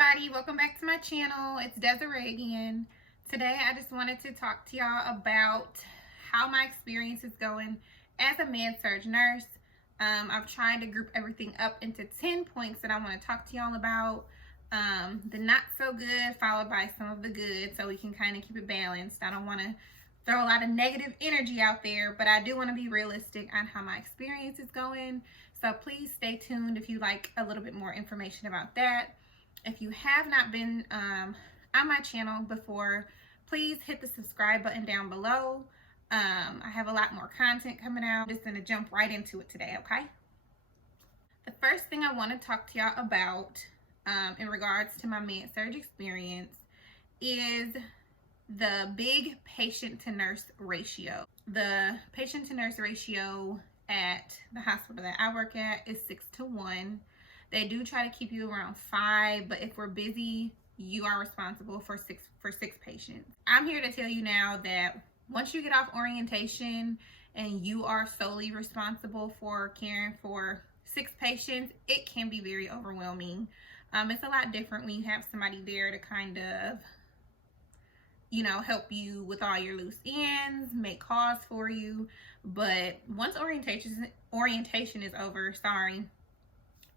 everybody, welcome back to my channel. It's Desiree again. Today I just wanted to talk to y'all about how my experience is going as a med-surg nurse. I've tried to group everything up into 10 points that I want to talk to y'all about. The not so good followed by some of the good, so we can kind of keep it balanced. I don't want to throw a lot of negative energy out there, but I do want to be realistic on how my experience is going. So please stay tuned if you like a little bit more information about that. If you have not been on my channel before, please hit the subscribe button down below. I have a lot more content coming out. I'm just going to jump right into it today, okay? The first thing I want to talk to y'all about in regards to my med-surg experience is the big patient-to-nurse ratio. The patient-to-nurse ratio at the hospital that I work at is 6-to-1. They do try to keep you around 5, but if we're busy, you are responsible for six patients. I'm here to tell you now that once you get off orientation and you are solely responsible for caring for 6 patients, it can be very overwhelming. It's a lot different when you have somebody there to kind of, you know, help you with all your loose ends, make calls for you. But once orientation is over,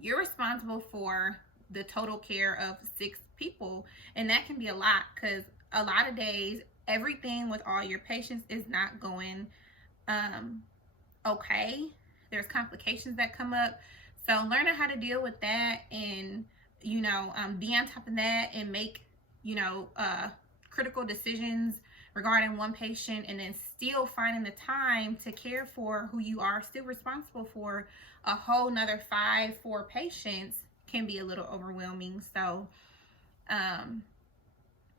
you're responsible for the total care of 6 people, and that can be a lot because a lot of days everything with all your patients is not going okay. There's complications that come up, so learning how to deal with that and, you know, be on top of that and make, you know, critical decisions regarding one patient, and then still finding the time to care for who you are still responsible for a whole nother 4 patients can be a little overwhelming. So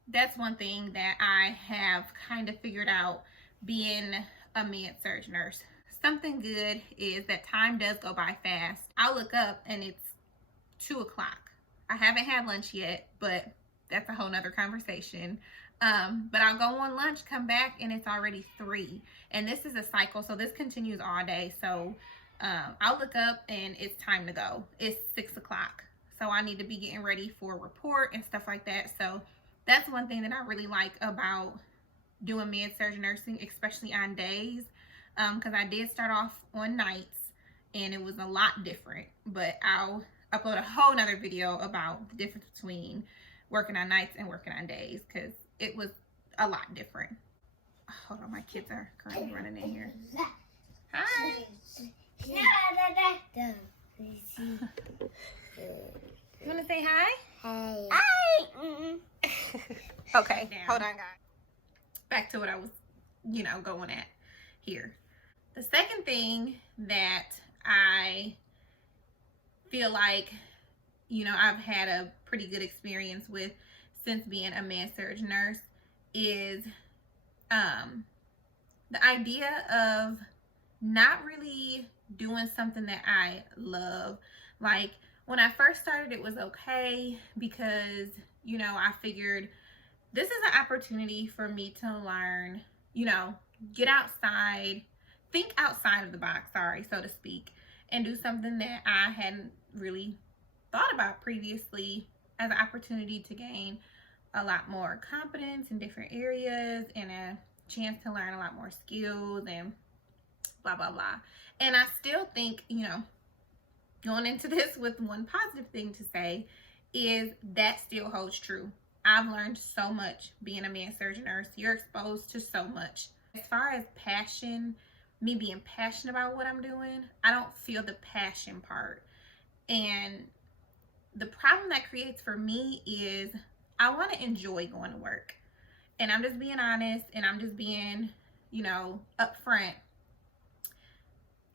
that's one thing that I have kind of figured out being a med-surg nurse. Something good is that time does go by fast. I'll look up and it's 2 o'clock. I haven't had lunch yet, but that's a whole nother conversation. But I'll go on lunch, come back, and it's already 3. And this is a cycle, so this continues all day. So I'll look up and it's time to go. It's 6 o'clock. So I need to be getting ready for a report and stuff like that. So that's one thing that I really like about doing med-surg nursing, especially on days. Because I did start off on nights and it was a lot different. But I'll upload a whole nother video about the difference between working on nights and working on days, because it was a lot different. Hold on, my kids are currently running in here. Hi. You want to say hi? Hey. Hi. Okay, hold on, guys. Back to what I was, you know, going at here. The second thing that I feel like, you know, I've had a pretty good experience with since being a med-surg nurse is the idea of not really doing something that I love. Like when I first started, it was okay because, you know, I figured this is an opportunity for me to learn, you know, get outside, think outside of the box, so to speak, and do something that I hadn't really thought about previously, as an opportunity to gain a lot more competence in different areas and a chance to learn a lot more skills and blah blah blah. And I still think, you know, going into this with one positive thing to say is that still holds true. I've learned so much being a med-surg nurse. You're exposed to so much. As far as passion, me being passionate about what I'm doing, I don't feel the passion part. And the problem that creates for me is I want to enjoy going to work. And I'm just being honest, and I'm just being, you know, upfront.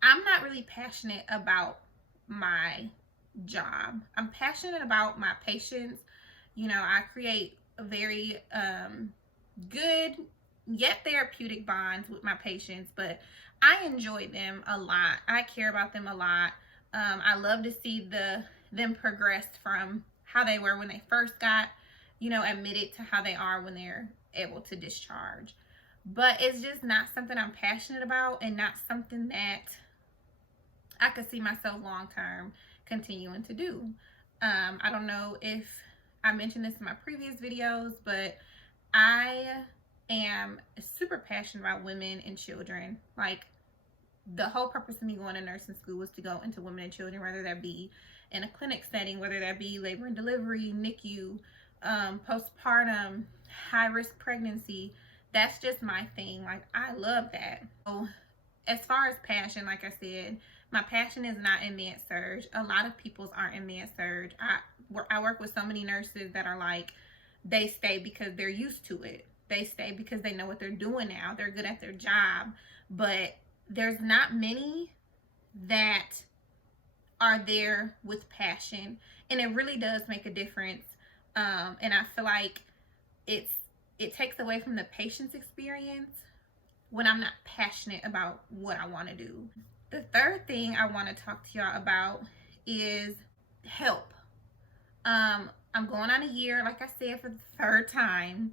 I'm not really passionate about my job. I'm passionate about my patients. You know, I create a very good yet therapeutic bonds with my patients, but I enjoy them a lot. I care about them a lot. I love to see them progress from how they were when they first got, you know, admitted to how they are when they're able to discharge. But it's just not something I'm passionate about, and not something that I could see myself long term continuing to do. I don't know if I mentioned this in my previous videos, but I am super passionate about women and children. Like, the whole purpose of me going to nursing school was to go into women and children, whether that be in a clinic setting, whether that be labor and delivery, NICU, postpartum, high-risk pregnancy. That's just my thing. Like, I love that. So as far as passion, like I said, my passion is not in med-surg. A lot of people's aren't in med-surg. I work with so many nurses that are like, they stay because they're used to it. They stay because they know what they're doing now. They're good at their job. But there's not many that are there with passion. And it really does make a difference. And I feel like it takes away from the patient's experience when I'm not passionate about what I want to do. The third thing I want to talk to y'all about is help. I'm going on a year, like I said, for the third time.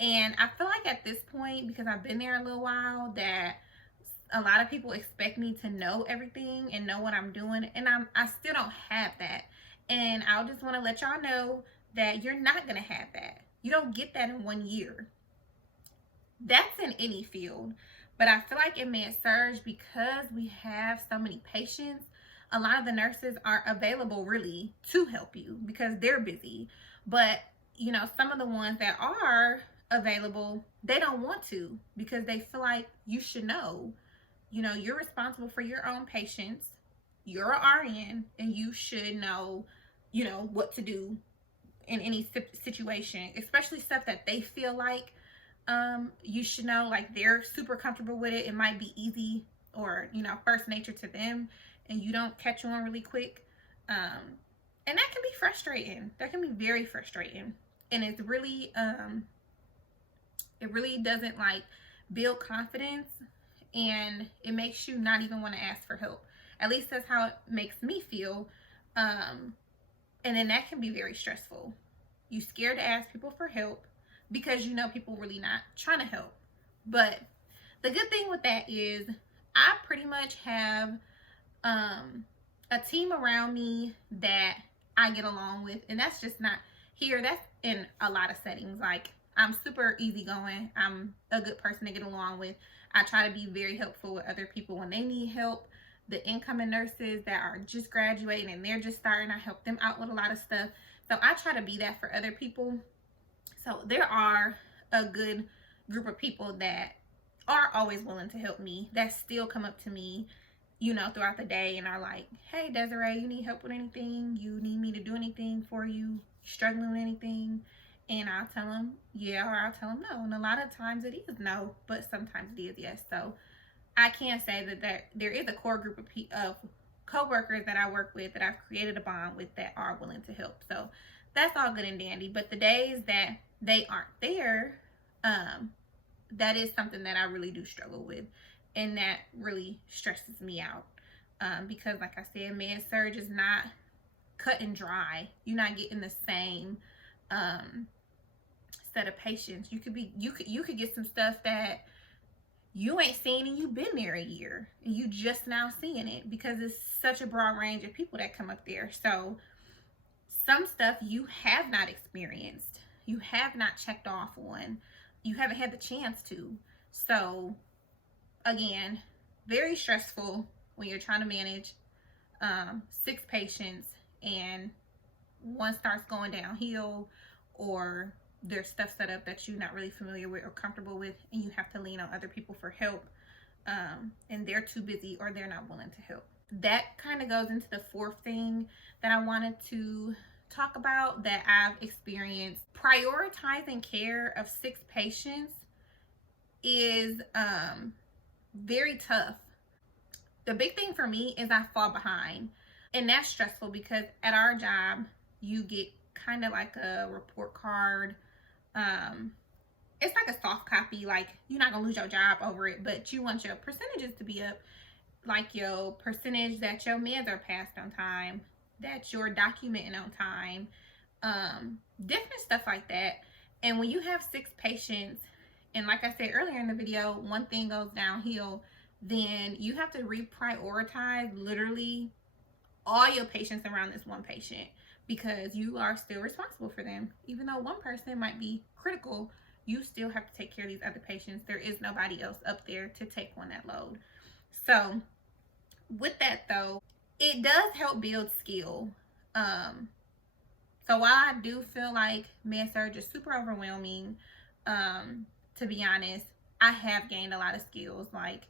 And I feel like at this point, because I've been there a little while, that a lot of people expect me to know everything and know what I'm doing. And I still don't have that. And I just want to let y'all know that you're not going to have that. You don't get that in 1 year. That's in any field. But I feel like in med-surg, because we have so many patients, a lot of the nurses aren't available really to help you because they're busy. But, you know, some of the ones that are available, they don't want to because they feel like you should know. You know, you're responsible for your own patients. You're an RN and you should know, you know, what to do in any situation, especially stuff that they feel like you should know, like they're super comfortable with it. It might be easy or, you know, first nature to them, and you don't catch on really quick. And that can be frustrating. That can be very frustrating. And it's really, it really doesn't like build confidence, and it makes you not even want to ask for help. At least that's how it makes me feel. And then that can be very stressful. You're scared to ask people for help because you know people really not trying to help. But the good thing with that is I pretty much have a team around me that I get along with, and that's just not here. That's in a lot of settings. Like, I'm super easygoing. I'm a good person to get along with. I try to be very helpful with other people when they need help. The incoming nurses that are just graduating and they're just starting, I help them out with a lot of stuff. So I try to be that for other people. So there are a good group of people that are always willing to help me, that still come up to me, you know, throughout the day and are like, hey, Desiree, you need help with anything? You need me to do anything for you? Struggling with anything? And I'll tell them yeah, or I'll tell them no. And a lot of times it is no, but sometimes it is yes. So I can say that there is a core group of co-workers that I work with, that I've created a bond with, that are willing to help. So that's all good and dandy. But the days that they aren't there, that is something that I really do struggle with, and that really stresses me out. Because like I said, med-surg is not cut and dry. You're not getting the same set of patients. You could get some stuff that you ain't seen and you've been there a year and you just now seeing it, because it's such a broad range of people that come up there. So some stuff you have not experienced, you have not checked off on, you haven't had the chance to. So again, very stressful when you're trying to manage 6 patients and one starts going downhill, or there's stuff set up that you're not really familiar with or comfortable with, and you have to lean on other people for help, and they're too busy or they're not willing to help. That kind of goes into the fourth thing that I wanted to talk about that I've experienced. Prioritizing care of 6 patients is very tough. The big thing for me is I fall behind, and that's stressful because at our job you get kind of like a report card. It's like a soft copy. Like, you're not gonna lose your job over it, but you want your percentages to be up, like your percentage that your meds are passed on time, that you're documenting on time, different stuff like that. And when you have 6 patients, and like I said earlier in the video, one thing goes downhill, then you have to reprioritize literally all your patients around this one patient, because you are still responsible for them. Even though one person might be critical, you still have to take care of these other patients. There is nobody else up there to take on that load. So with that though, it does help build skill. So while I do feel like med-surg is super overwhelming, to be honest, I have gained a lot of skills. Like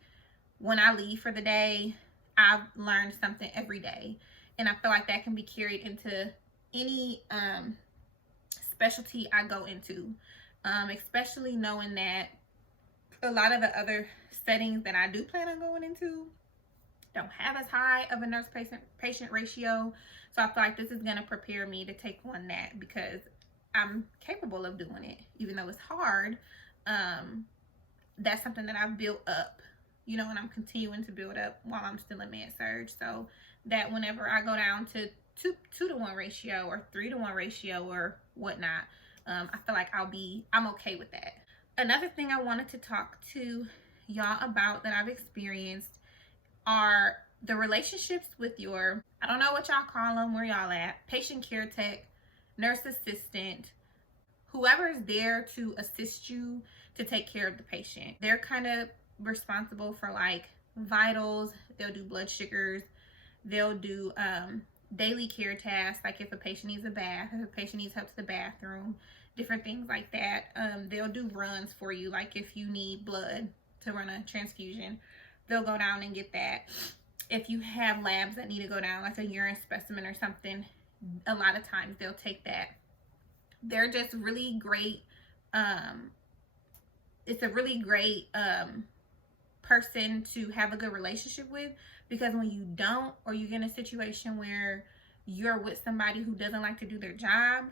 when I leave for the day, I've learned something every day. And I feel like that can be carried into any specialty I go into, especially knowing that a lot of the other settings that I do plan on going into don't have as high of a nurse-patient ratio. So I feel like this is going to prepare me to take on that, because I'm capable of doing it. Even though it's hard, that's something that I've built up, you know, and I'm continuing to build up while I'm still in med-surg. So that whenever I go down to 2-to-1 ratio or 3-to-1 ratio or whatnot, I feel like I'm okay with that. Another thing I wanted to talk to y'all about that I've experienced are the relationships with your, I don't know what y'all call them, where y'all at, patient care tech, nurse assistant, whoever is there to assist you to take care of the patient. They're kind of responsible for like vitals. They'll do blood sugars. They'll do daily care tasks, like if a patient needs a bath, if a patient needs help to the bathroom, different things like that. They'll do runs for you, like if you need blood to run a transfusion, they'll go down and get that. If you have labs that need to go down, like a urine specimen or something, a lot of times they'll take that. They're just really great. It's a really great person to have a good relationship with, because when you don't, or you get in a situation where you're with somebody who doesn't like to do their job,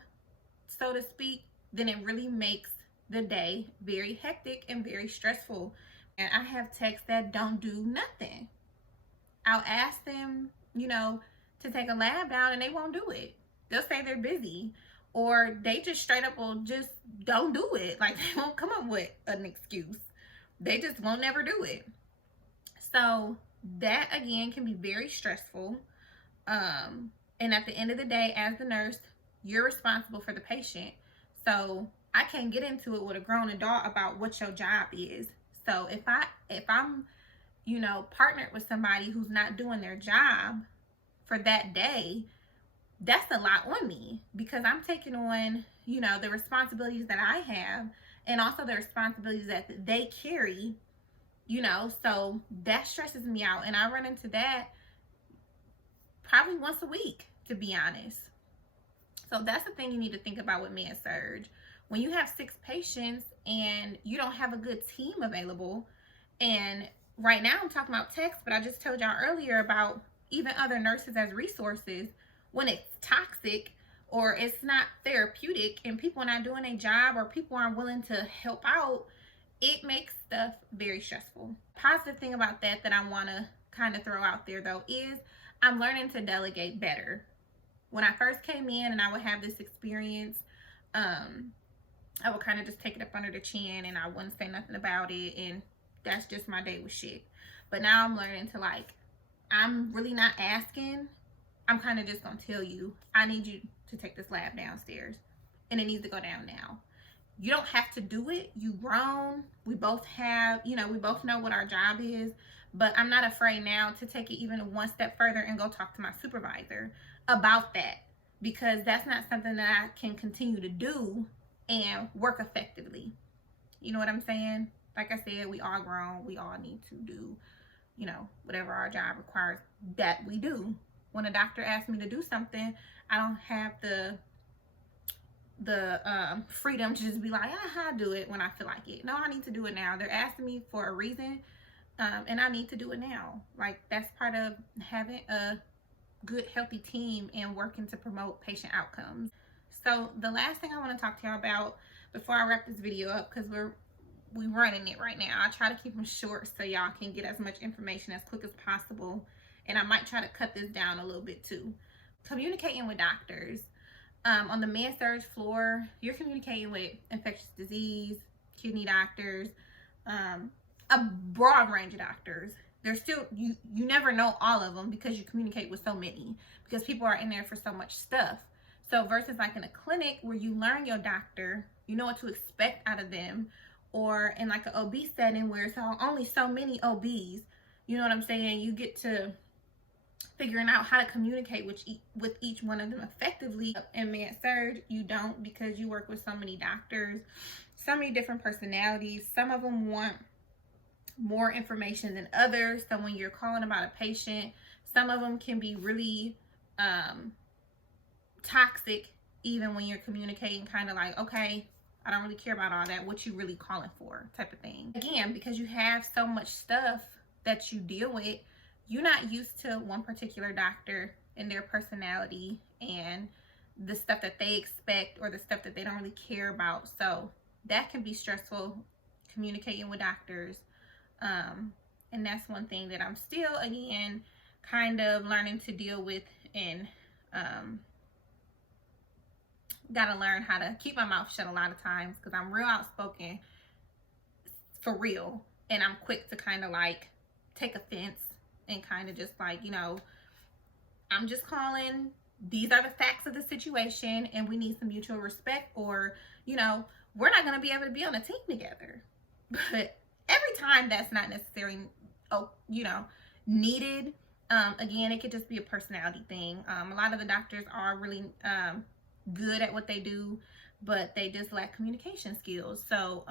so to speak, then it really makes the day very hectic and very stressful. And I have techs that don't do nothing. I'll ask them, you know, to take a lab down and they won't do it. They'll say they're busy, or they just straight up will just don't do it. Like they won't come up with an excuse. They just won't never do it. So that again can be very stressful. And at the end of the day, as the nurse, you're responsible for the patient. So I can't get into it with a grown adult about what your job is. So if I'm, you know, partnered with somebody who's not doing their job for that day, that's a lot on me, because I'm taking on, you know, the responsibilities that I have and also the responsibilities that they carry, you know, so that stresses me out. And I run into that probably once a week, to be honest. So that's the thing you need to think about with med-surg. When you have 6 patients and you don't have a good team available, and right now I'm talking about techs, but I just told y'all earlier about even other nurses as resources. When it's toxic or it's not therapeutic and people are not doing a job, or people aren't willing to help out, it makes stuff very stressful. Positive thing about that I want to kind of throw out there though is I'm learning to delegate better. When I first came in and I would have this experience, I would kind of just take it up under the chin and I wouldn't say nothing about it, and that's just my day with shit. But now I'm learning to, like, I'm really not asking. I'm kind of just gonna tell you, I need you to take this lab downstairs and it needs to go down now. You don't have to do it. You grown. We both have, you know, we both know what our job is, but I'm not afraid now to take it even one step further and go talk to my supervisor about that, because that's not something that I can continue to do and work effectively. You know what I'm saying? Like I said, we all grown. We all need to do, you know, whatever our job requires that we do. When a doctor asks me to do something, I don't have the freedom to just be like, I'll do it when I feel like it. No, I need to do it now. They're asking me for a reason, and I need to do it now. Like, that's part of having a good, healthy team and working to promote patient outcomes. So the last thing I want to talk to y'all about before I wrap this video up, because we're running it right now. I try to keep them short so y'all can get as much information as quick as possible. And I might try to cut this down a little bit too. Communicating with doctors. On the med-surg floor, you're communicating with infectious disease, kidney doctors, a broad range of doctors. There's still, you never know all of them because you communicate with so many, because people are in there for so much stuff. So versus like in a clinic where you learn your doctor, you know what to expect out of them, or in like an OB setting where it's only so many OBs, you know what I'm saying? You get to figuring out how to communicate with each one of them effectively. In med-surg, you don't, because you work with so many doctors, so many different personalities. Some of them want more information than others. So when you're calling about a patient, some of them can be really toxic, even when you're communicating kind of like, okay, I don't really care about all that, what you really calling for, type of thing. Again, because you have so much stuff that you deal with, you're not used to one particular doctor and their personality and the stuff that they expect or the stuff that they don't really care about. So that can be stressful, communicating with doctors. And that's one thing that I'm still, again, kind of learning to deal with, and gotta learn how to keep my mouth shut a lot of times, because I'm real outspoken for real, and I'm quick to kind of like take offense and kind of just like, you know, I'm just calling, these are the facts of the situation, and we need some mutual respect, or, you know, we're not going to be able to be on a team together. But every time that's not necessarily, you know, needed. Again, it could just be a personality thing. A lot of the doctors are really good at what they do, but they just lack communication skills. So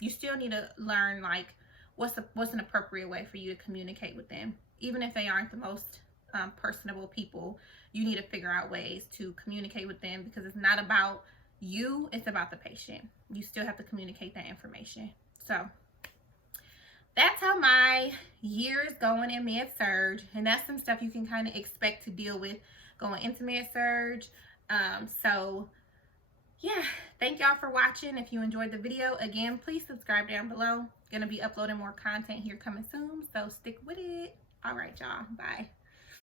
you still need to learn like what's an appropriate way for you to communicate with them. Even if they aren't the most personable people, you need to figure out ways to communicate with them, because it's not about you, it's about the patient. You still have to communicate that information. So that's how my year is going in med-surg, and that's some stuff you can kind of expect to deal with going into med-surg. So yeah, thank y'all for watching. If you enjoyed the video, again, please subscribe down below. Gonna be uploading more content here coming soon, so stick with it. All right, y'all, bye.